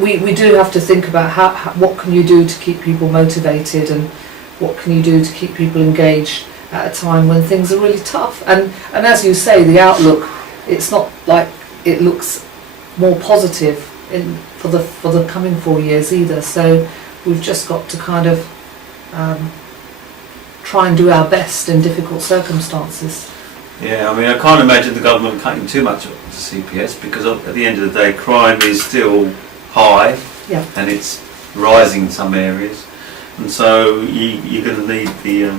We do have to think about what can you do to keep people motivated, and what can you do to keep people engaged at a time when things are really tough. And as you say, the outlook, it's not like it looks more positive for the coming 4 years either. So we've just got to kind of try and do our best in difficult circumstances. Yeah, I mean, I can't imagine the government cutting too much of the CPS, because at the end of the day, crime is still high, yeah, and it's rising in some areas, and so you're going to need the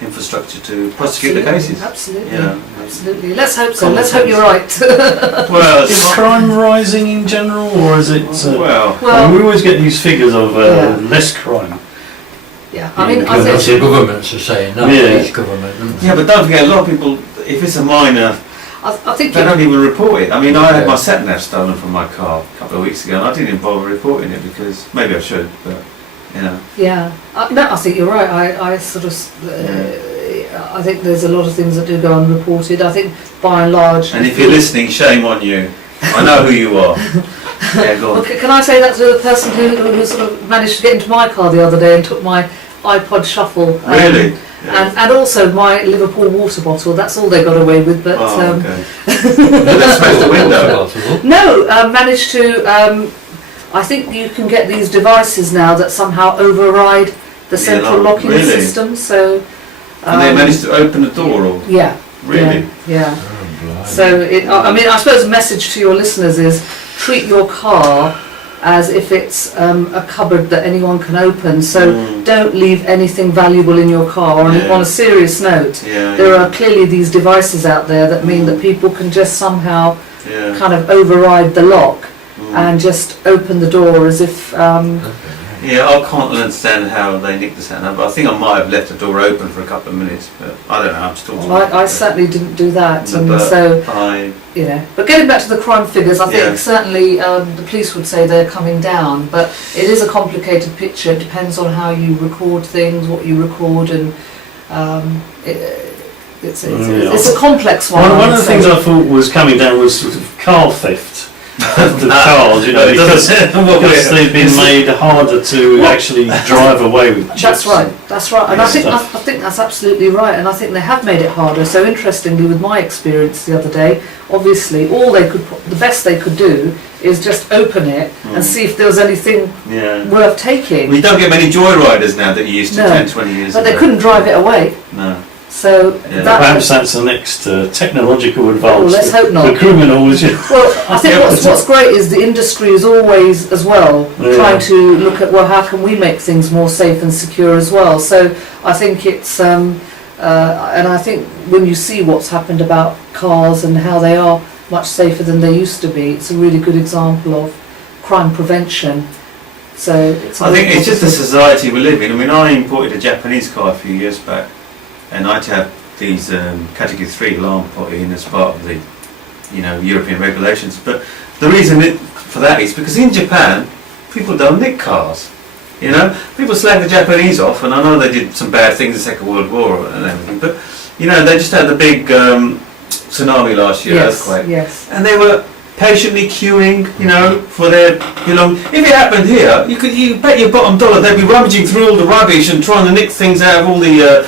infrastructure to prosecute the cases. Absolutely, Yeah. absolutely. Let's hope so. Let's hope you're right. Well, is crime rising in general, or is it? Well, I mean, we always get these figures of less crime. Yeah, I mean, I that's think the governments are saying that. Yeah. Each government. yeah, but don't forget, a lot of people, if it's a minor, I think they don't even report it. I mean, I had my sat-nav stolen from my car a couple of weeks ago, and I didn't even bother reporting it, because maybe I should, but you know. Yeah, no, I think you're right. I sort of, I think there's a lot of things that do go unreported. I think by and large. And if you're listening, shame on you. I know who you are. Yeah, go on. Well, can I say that to the person who sort of managed to get into my car the other day and took my iPod Shuffle? Really? Yeah. And also my Liverpool water bottle. That's all they got away with. But okay. Let's smash the window. no, managed to. I think you can get these devices now that somehow override the central locking really? system. So. And they managed to open the door, or Yeah. really? Yeah. Oh, So I mean, I suppose the message to your listeners is treat your car as if it's a cupboard that anyone can open. So don't leave anything valuable in your car. And on a serious note, there are clearly these devices out there that mean that people can just somehow kind of override the lock and just open the door as if. Yeah, I can't understand how they nicked the sat-nav, but I think I might have left the door open for a couple of minutes, but I don't know, I'm still talking. Well, I certainly didn't do that, and but so, you know. But getting back to the crime figures, I think certainly the police would say they're coming down, but it is a complicated picture. It depends on how you record things, what you record, and it's a complex one. One of the things I thought was coming down was sort of car theft. The cars, you know, because they've been made harder to actually drive away with chips. That's right, and I think that's absolutely right, and I think they have made it harder. So interestingly, with my experience the other day, obviously the best they could do is just open it and see if there was anything worth taking. We don't get many joyriders now that you used to 10, 20 years ago. But they couldn't drive it away. No. So perhaps that's the next technological advance. Let's hope not. The criminals. Well, I think what's great is the industry is always, as well, trying to look at, well, how can we make things more safe and secure as well. So I think it's, and I think when you see what's happened about cars and how they are much safer than they used to be, it's a really good example of crime prevention. So I think it's just the society we live in. I mean, I imported a Japanese car a few years back, and I had to have these category 3 alarm put in as part of the, European regulations. But the reason for that is because in Japan, people don't nick cars. People slag the Japanese off, and I know they did some bad things in the Second World War and everything. But they just had the big tsunami last year, earthquake, and they were patiently queuing, for their belongings. If it happened here, you bet your bottom dollar they'd be rummaging through all the rubbish and trying to nick things out of all the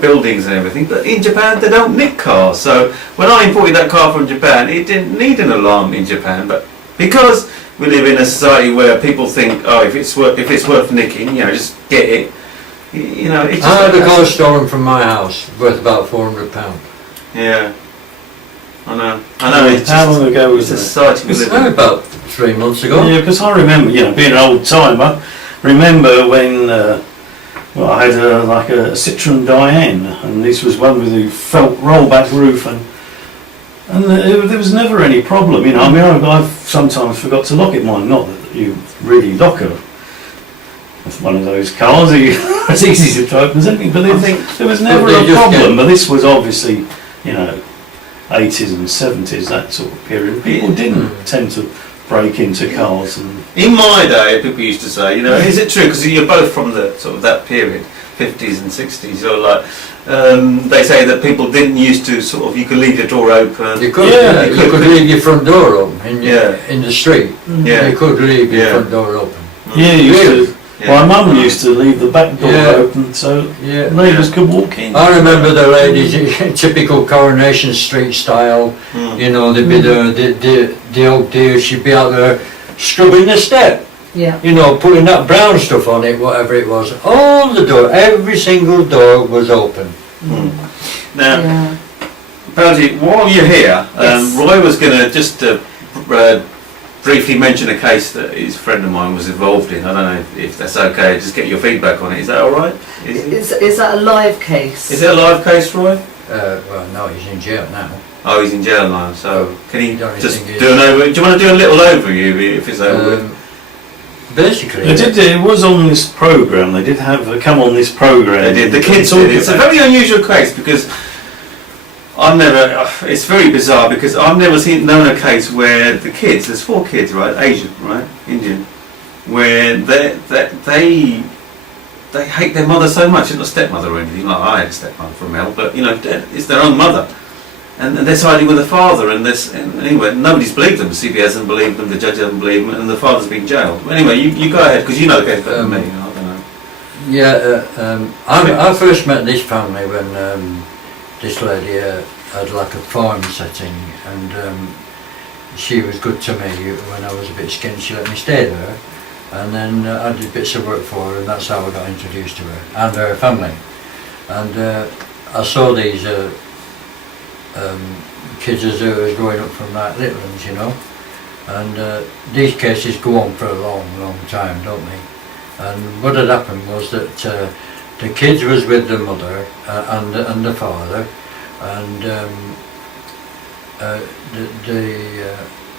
buildings and everything. But in Japan, they don't nick cars. So when I imported that car from Japan, it didn't need an alarm in Japan. But because we live in a society where people think, oh, if it's worth nicking, just get it. It's just I had a car stolen from my house, worth about £400. Yeah. I know. How long ago was the society we live in? About 3 months ago. Yeah, because I remember, being an old timer, remember when I had a Citroen Diane, and this was one with a felt rollback roof, and there was never any problem. I mean, I've sometimes forgot to lock it. Mine, not that you really lock it. It's one of those cars. It's easy to open as anything, but I think there was never a problem. But this was obviously, 80s and 70s, that sort of period. People didn't tend to break into cars. And in my day, people used to say, is it true? Because you're both from the sort of that period. 50s and 60s, or like they say that people didn't used to sort of, you could leave your door open. You could, Yeah, you could leave your front door open in the street. Yeah. You could leave your Yeah. front door open. Yeah, you used Really? to. Yeah. My mum used to leave the back door Yeah. open so Yeah. neighbours could walk in. I remember the ladies, typical Coronation Street style. Mm. You know, they'd be the old dear. She'd be out there scrubbing the step. Yeah. You know, putting that brown stuff on it, whatever it was. All the door, every single door was open. Mm. Now, Yeah. Baljit, while you're here, Yes. Roy was going to just briefly mention a case that his friend of mine was involved in. I don't know if that's okay, just get your feedback on it. Is that alright? Is that a live case? Is it a live case, Roy? Well, no, he's in jail now. Oh, he's in jail now, so can he The only just thing is- do an over? Do you want to do a little overview if it's over with? Basically, It was on this programme, they did have come on this programme. They did, the kids Talk did. It's a about- very unusual case because it's very bizarre because I've never known a case where the kids, there's 4 kids, right, Asian, right, Indian, where they hate their mother so much. It's not a stepmother or anything, like I had a stepmother from Mel, but you know, it's their own mother. And they're siding with the father, and anyway, nobody's believed them. The CPS hasn't believed them, the judge hasn't believed them, and the father's been jailed. But anyway, you go ahead, because you know the case better than me. I don't know. yeah, I first met this family when this lady had like a farm setting, and she was good to me when I was a bit skinny. She let me stay there, and then I did bits of work for her, and that's how I got introduced to her and her family. And I saw these kids as they was growing up from like little ones, you know, and these cases go on for a long, long time, don't they? And what had happened was that the kids was with the mother and the father, and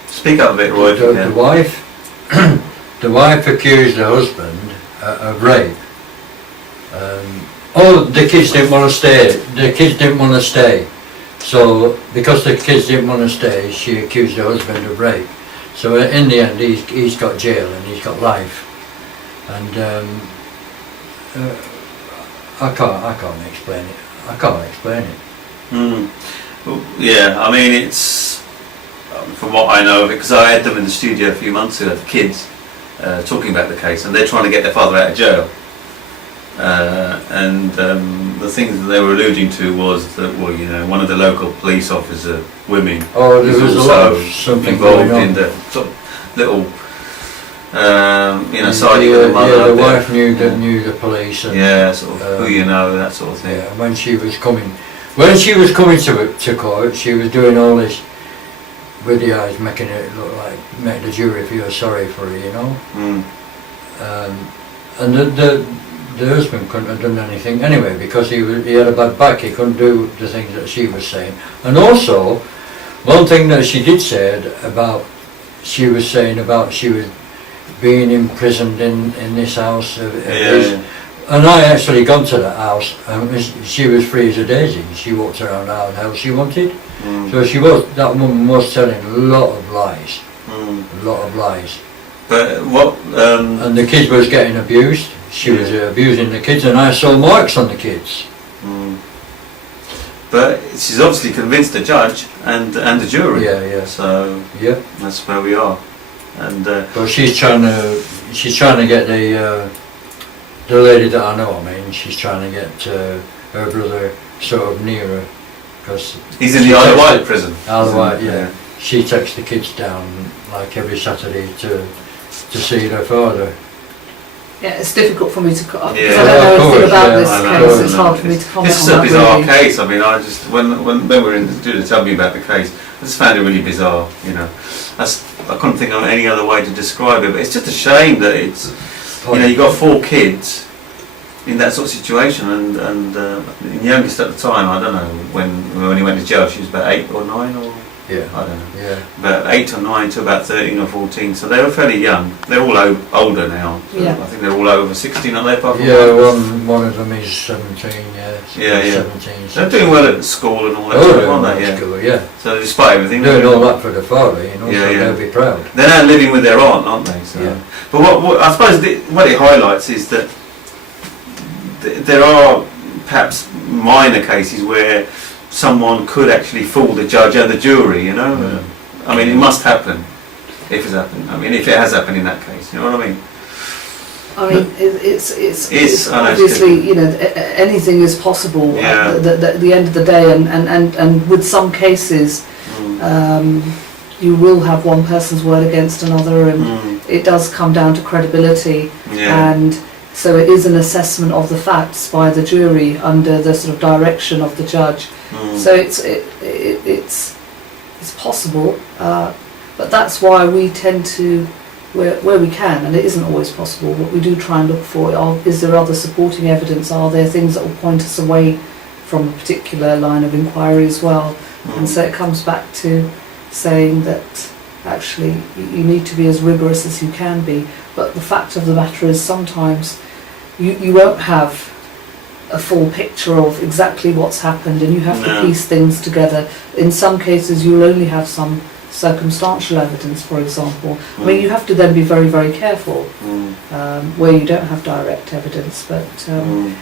Speak up a bit, Roy. if you the can. wife the wife accused the husband of rape. The kids didn't want to stay. The kids didn't want to stay. So because the kids didn't want to stay, she accused the husband of rape. So in the end, he's got jail and he's got life. And I can't explain it. I can't explain it. Mm. Well, yeah, I mean, it's from what I know of it, because I had them in the studio a few months ago, the kids, talking about the case, and they're trying to get their father out of jail. And the things that they were alluding to was that, well, you know, one of the local police officer women Oh, there was a lot of also something involved going on. in the sort of little, siding with the mother. Yeah, the a bit. wife knew the police. And, Yeah, sort of who you know, that sort of thing. yeah, when she was coming to court, she was doing all this with the eyes, making it look like, make the jury feel sorry for her, you know. Mm. And the husband couldn't have done anything anyway because he had a bad back. He couldn't do the things that she was saying. And also, one thing that she did say about, she was being imprisoned in this house of his. Yeah. And I actually gone to that house, and she was free as a daisy. She walked around the house she wanted. Mm. So that woman was telling a lot of lies, Mm. a lot of lies. But what? And the kids was getting abused. She was abusing the kids, and I saw marks on the kids. Mm. But she's obviously convinced the judge and the jury. Yeah. So Yeah. that's where we are. And But she's trying to get the lady that I know. I mean, she's trying to get her brother sort of nearer, because he's in the Isle of Wight prison. Isle of isn't Wight, he? yeah. She takes the kids down like every Saturday to see their father. Yeah, it's difficult for me to because Yeah. I don't know Of anything course, about yeah, this I know, case. I It's know. hard for me to comment This is on a that bizarre really. case. I mean, I just when they were in the studio to tell me about the case, I just found it really bizarre. You know, I couldn't think of any other way to describe it. But it's just a shame that it's, you know, you got 4 kids in that sort of situation, and the youngest at the time, I don't know when he went to jail, she was about 8 or 9 or Yeah. I don't know. Yeah. About 8 or 9 to about 13 or 14, so they were fairly young. They're all older now. Yeah. I think they're all over 16, aren't they? Apart from Yeah, one? one of them is 17, Yeah, yeah. 17. They're doing well at school and all that Oh, stuff, they're aren't in they? Yeah. school, yeah. So despite everything, Doing all that for the father, you know, Yeah, so yeah. they'll be proud. they're now living with their aunt, aren't they? So. Yeah. But what I suppose what it highlights is that there are perhaps minor cases where someone could actually fool the judge and the jury, you know. I mean, it must happen if it's happened. I mean, if it has happened in that case, you know what I mean? I mean, it's obviously, you know, anything is possible at the end of the day, and with some cases, you will have one person's word against another, and it does come down to credibility, and so it is an assessment of the facts by the jury under the sort of direction of the judge. So it's possible, but that's why we tend to, where we can, and it isn't always possible, but we do try and look for, is there other supporting evidence, are there things that will point us away from a particular line of inquiry as well. And so it comes back to saying that actually you need to be as rigorous as you can be, but the fact of the matter is sometimes you won't have a full picture of exactly what's happened, and you have to piece things together. In some cases you'll only have some circumstantial evidence, for example. I mean, you have to then be very, very careful where you don't have direct evidence, but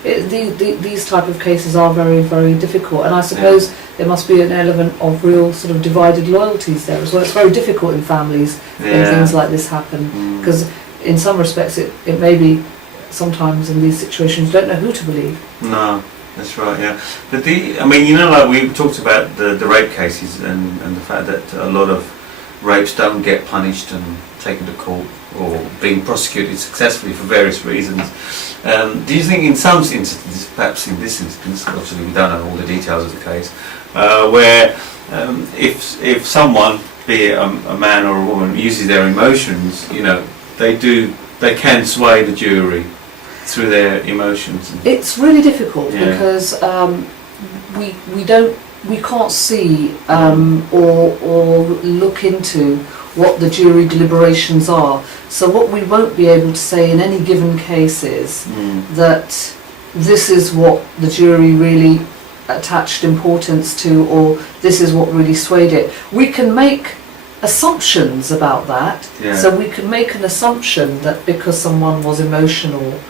these type of cases are very, very difficult, and I suppose there must be an element of real sort of divided loyalties there as well. It's very difficult in families when things like this happen, because in some respects it may be sometimes in these situations you don't know who to believe. No, that's right, yeah. But I mean, you know, like we talked about the rape cases and the fact that a lot of rapes don't get punished and taken to court or being prosecuted successfully for various reasons. Do you think in some instances, perhaps in this instance, obviously we don't know all the details of the case, where if someone, be it a man or a woman, uses their emotions, you know, they can sway the jury through their emotions? It's really difficult because we can't see or look into what the jury deliberations are. So what we won't be able to say in any given case is that this is what the jury really attached importance to, or this is what really swayed it. We can make assumptions about that. So we can make an assumption that because someone was emotional,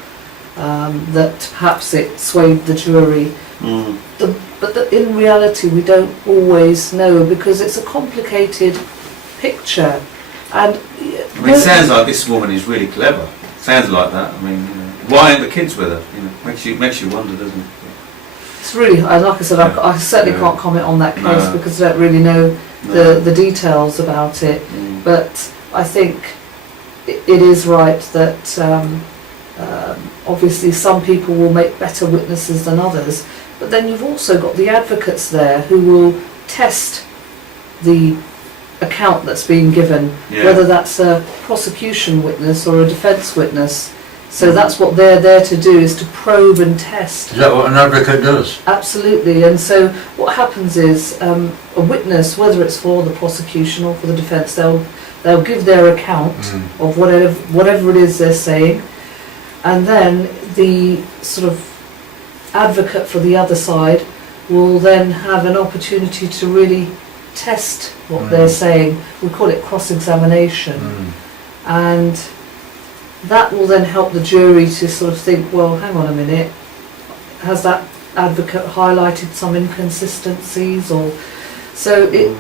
that perhaps it swayed the jury. But in reality we don't always know, because it's a complicated picture. And I mean, it sounds like this woman is really clever. Sounds like that. I mean, you know, why aren't the kids with her? You know, makes you wonder, doesn't it? It's really, like I said, I certainly can't comment on that case because I don't really know the details about it. But I think it is right that obviously some people will make better witnesses than others, but then you've also got the advocates there who will test the account that's being given, whether that's a prosecution witness or a defence witness. So that's what they're there to do, is to probe and test. Is that what an advocate does? Absolutely. And so what happens is a witness, whether it's for the prosecution or for the defence, they'll give their account of whatever it is they're saying, and then the sort of advocate for the other side will then have an opportunity to really test what they're saying. We call it cross-examination, and that will then help the jury to sort of think, well, hang on a minute, has that advocate highlighted some inconsistencies? Or so it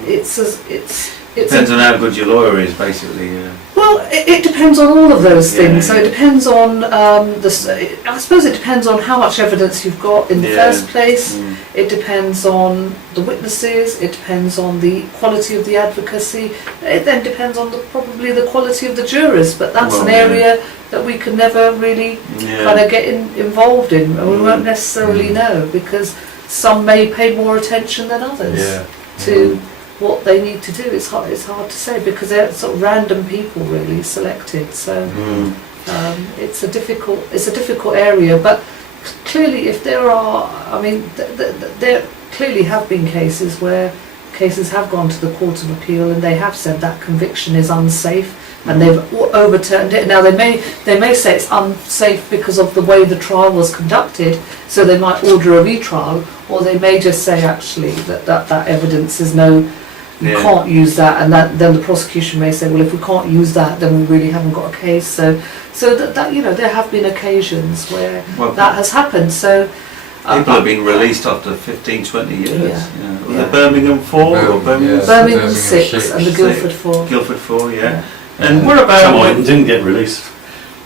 depends on how good your lawyer is, basically. Well, it depends on all of those things. So it depends on I suppose it depends on how much evidence you've got in the first place. It depends on the witnesses. It depends on the quality of the advocacy. It then depends on probably the quality of the jurors. But that's an area that we can never really kind of get involved in, and we won't necessarily know, because some may pay more attention than others to what they need to do. It's hard to say, because they're sort of random people really selected. So it's a difficult area. But clearly, if there are, I mean, there clearly have been cases where cases have gone to the Court of Appeal and they have said that conviction is unsafe, and they've overturned it. Now they may say it's unsafe because of the way the trial was conducted, so they might order a retrial, or they may just say actually that evidence is no you Yeah. can't use that, and then the prosecution may say, well, if we can't use that, then we really haven't got a case. So that you know, there have been occasions where Well, that has happened. So people have been released after 15, 20 years. Yeah. You know. Was Yeah. it Birmingham 4 or Birmingham? Yeah. Birmingham Birmingham 6 6. and the Guildford 4. Guildford 4, yeah. Yeah. And what Some about of them didn't get released.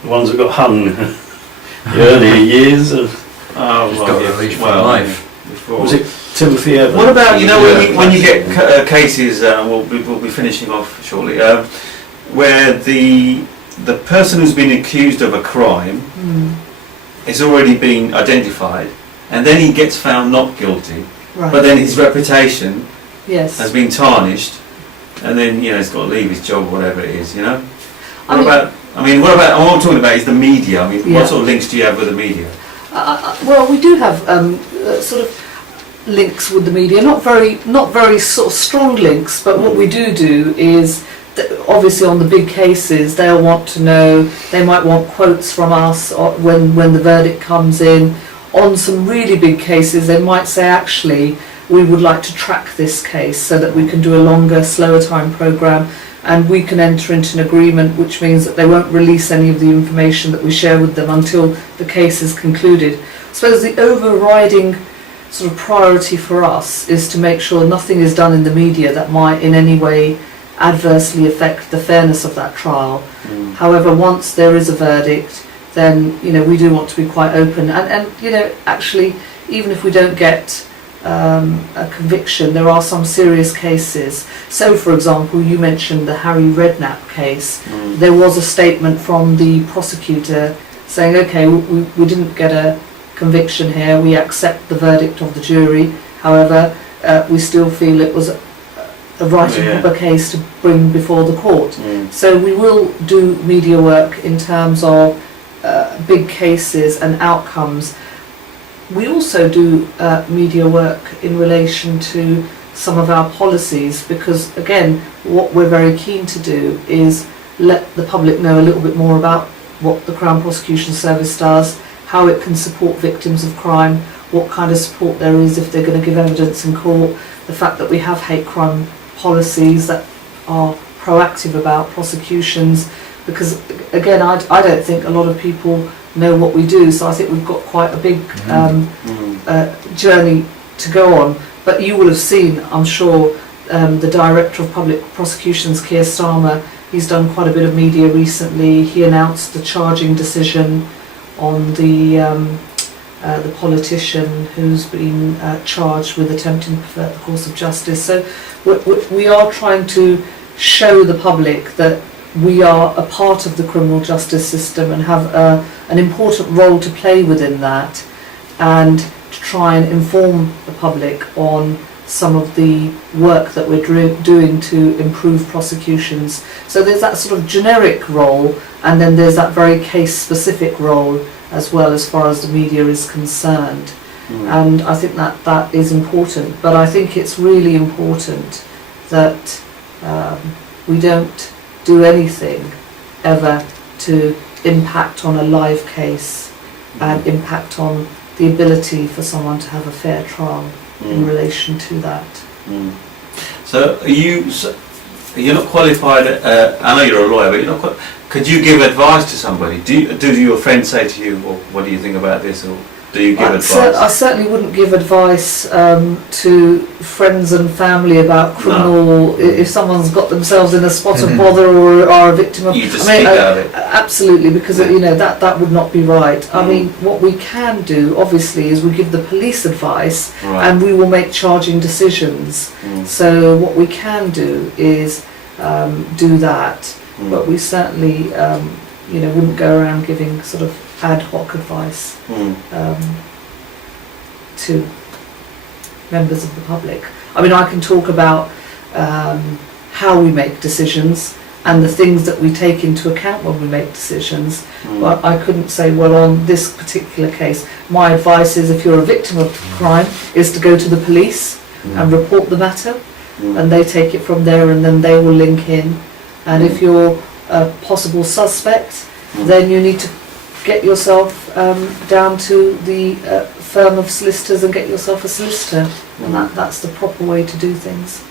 The ones that got hung the earlier years of, Oh, He's well, got yeah, released for well, life. Before. was it Timothy Evans? What about, you know, Yeah. when you get cases, we'll be finishing off shortly, where the person who's been accused of a crime is already been identified, and then he gets found not guilty, Right. but then his reputation Yes. has been tarnished, and then, you know, he's got to leave his job, whatever it is, you know? I What I'm talking about is the media. I mean, Yeah. what sort of links do you have with the media? Well, we do have sort of links with the media, not very sort of strong links, but what we do is obviously on the big cases they'll want to know, they might want quotes from us when the verdict comes in. On some really big cases they might say, actually, we would like to track this case so that we can do a longer, slower time programme, and we can enter into an agreement which means that they won't release any of the information that we share with them until the case is concluded. I suppose the overriding sort of priority for us is to make sure nothing is done in the media that might in any way adversely affect the fairness of that trial. However, once there is a verdict, then, you know, we do want to be quite open, and you know, actually, even if we don't get a conviction, there are some serious cases. So, for example, you mentioned the Harry Redknapp case. There was a statement from the prosecutor saying, okay, we didn't get a conviction here, we accept the verdict of the jury, however, we still feel it was a right and proper case to bring before the court. So we will do media work in terms of big cases and outcomes. We also do media work in relation to some of our policies, because again, what we're very keen to do is let the public know a little bit more about what the Crown Prosecution Service does, how it can support victims of crime, what kind of support there is if they're going to give evidence in court, the fact that we have hate crime policies that are proactive about prosecutions, because again, I don't think a lot of people know what we do, so I think we've got quite a big journey to go on. But you will have seen, I'm sure, the Director of Public Prosecutions, Keir Starmer, he's done quite a bit of media recently. He announced the charging decision on the politician who's been charged with attempting to pervert the course of justice. So we are trying to show the public that we are a part of the criminal justice system and have an important role to play within that, and to try and inform the public on some of the work that we're doing to improve prosecutions. So there's that sort of generic role, and then there's that very case-specific role as well, as far as the media is concerned. And I think that is important, but I think it's really important that we don't do anything ever to impact on a live case and impact on the ability for someone to have a fair trial in relation to that. So you're not qualified, I know you're a lawyer, but you're not could you give advice to somebody? Do your friends say to you, well, what do you think about this, or do you give advice? I certainly wouldn't give advice to friends and family about criminal, if someone's got themselves in a spot of bother or are a victim of... You just speak about it. Absolutely, because you know that would not be right. I mean, what we can do, obviously, is we give the police advice, and we will make charging decisions. So what we can do is do that, but we certainly wouldn't go around giving sort of ad hoc advice to members of the public. I mean, I can talk about how we make decisions and the things that we take into account when we make decisions, but I couldn't say, well, on this particular case, my advice is, if you're a victim of crime, is to go to the police and report the matter, and they take it from there, and then they will link in. And if you're a possible suspect, then you need to get yourself down to the firm of solicitors and get yourself a solicitor, and that's the proper way to do things.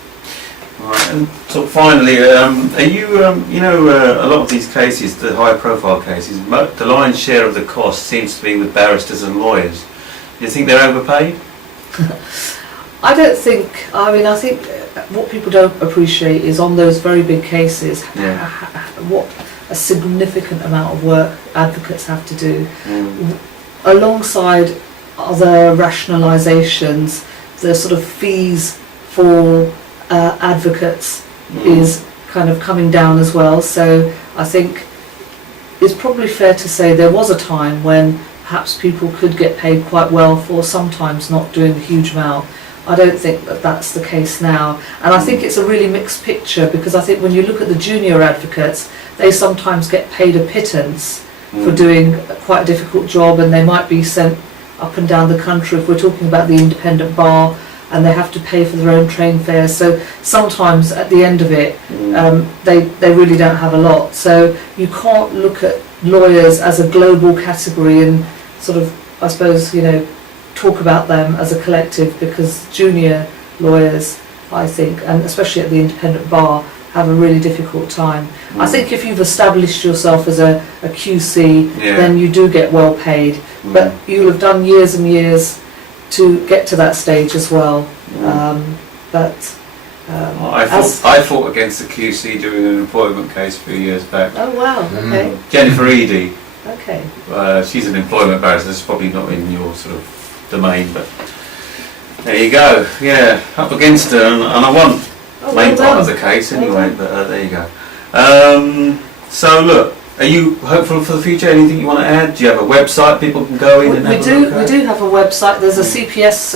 Right, and so finally, are you, a lot of these cases, the high-profile cases, the lion's share of the cost seems to be with barristers and lawyers. Do you think they're overpaid? I don't think, I think what people don't appreciate is on those very big cases, Yeah. what a significant amount of work advocates have to do. Mm. Alongside other rationalisations, the sort of fees for advocates is kind of coming down as well. So I think it's probably fair to say there was a time when perhaps people could get paid quite well for sometimes not doing a huge amount. I don't think that that's the case now, and I think it's a really mixed picture, because I think when you look at the junior advocates, they sometimes get paid a pittance for doing quite a difficult job, and they might be sent up and down the country if we're talking about the independent bar, and they have to pay for their own train fares. So sometimes at the end of it, they really don't have a lot. So you can't look at lawyers as a global category and sort of, I suppose, talk about them as a collective, because junior lawyers, I think, and especially at the independent bar, have a really difficult time. I think if you've established yourself as a QC, then you do get well paid, but you'll have done years and years to get to that stage as well. I fought against the QC during an employment case a few years back. Oh wow, okay. Jennifer Eady. Okay. She's an employment barrister. It's probably not in your sort of domain, but there you go. Yeah, up against her, and I won. Oh, Main well part of done. the case anyway, Well done. but there you go. So look, are you hopeful for the future? Anything you want to add? Do you have a website people can go in and have a look at? We do have a website. There's a CPS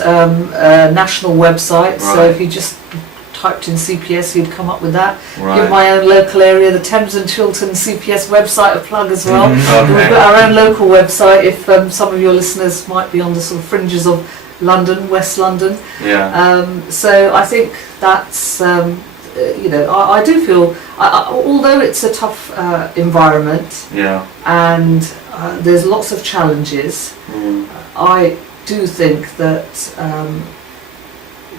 national website, so Right. if you just typed in CPS, you'd come up with that. Right. Give my own local area, the Thames and Chiltern CPS website, a plug as well. Okay. We've got our own local website if some of your listeners might be on the sort of fringes of London, West London. Yeah. So I think that's, I do feel, although it's a tough environment Yeah. and there's lots of challenges, I do think that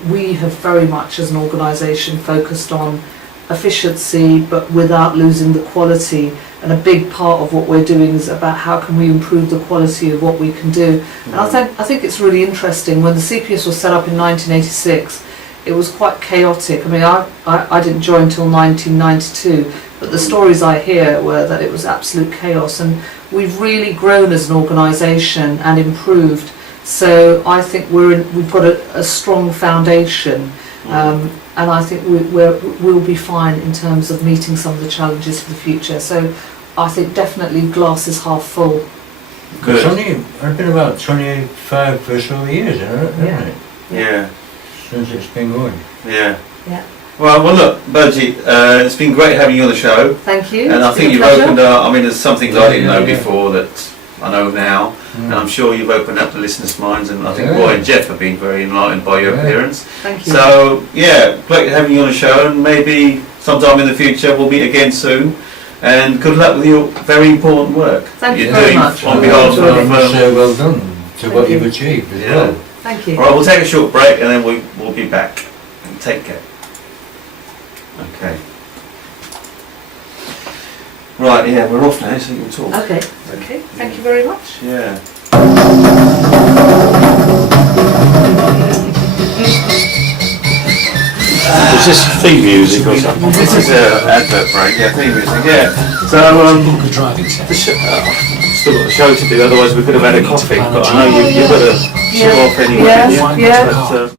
we have very much as an organisation focused on efficiency but without losing the quality, and a big part of what we're doing is about how can we improve the quality of what we can do. And I think it's really interesting, when the CPS was set up in 1986, it was quite chaotic. I mean, I didn't join until 1992, but the stories I hear were that it was absolute chaos, and we've really grown as an organisation and improved. So I think we've got a strong foundation, and I think we'll be fine in terms of meeting some of the challenges for the future. So I think definitely glass is half full. Good. It's been about 25 or so years, hasn't it? Yeah. Since it's been going. Yeah. Yeah. Well, look, Baljit, it's been great having you on the show. Thank you. And I It's think been a you've pleasure. opened up, there's some things I didn't know Yeah. before that I know now, and I'm sure you've opened up the listeners' minds, and I think Yeah. Roy and Jeff have been very enlightened by your appearance. Thank you. So, yeah, great having you on the show, and maybe sometime in the future we'll meet again soon. And good luck with your very important work Thank that you you're very doing much. on I behalf enjoyed it. of... well done to Thank what you. you've achieved as Yeah. well. Thank you. Alright, we'll take a short break and then we'll be back. And take care. Okay. Right, yeah, we're off now, so you can talk. Okay. Okay. Thank you very much. Yeah. Is this theme music or something? This is an advert break, yeah, theme music, yeah. So, still got the show to do, otherwise we could have had a coffee, but I know you've got to show off anyway. Yeah, yeah. But,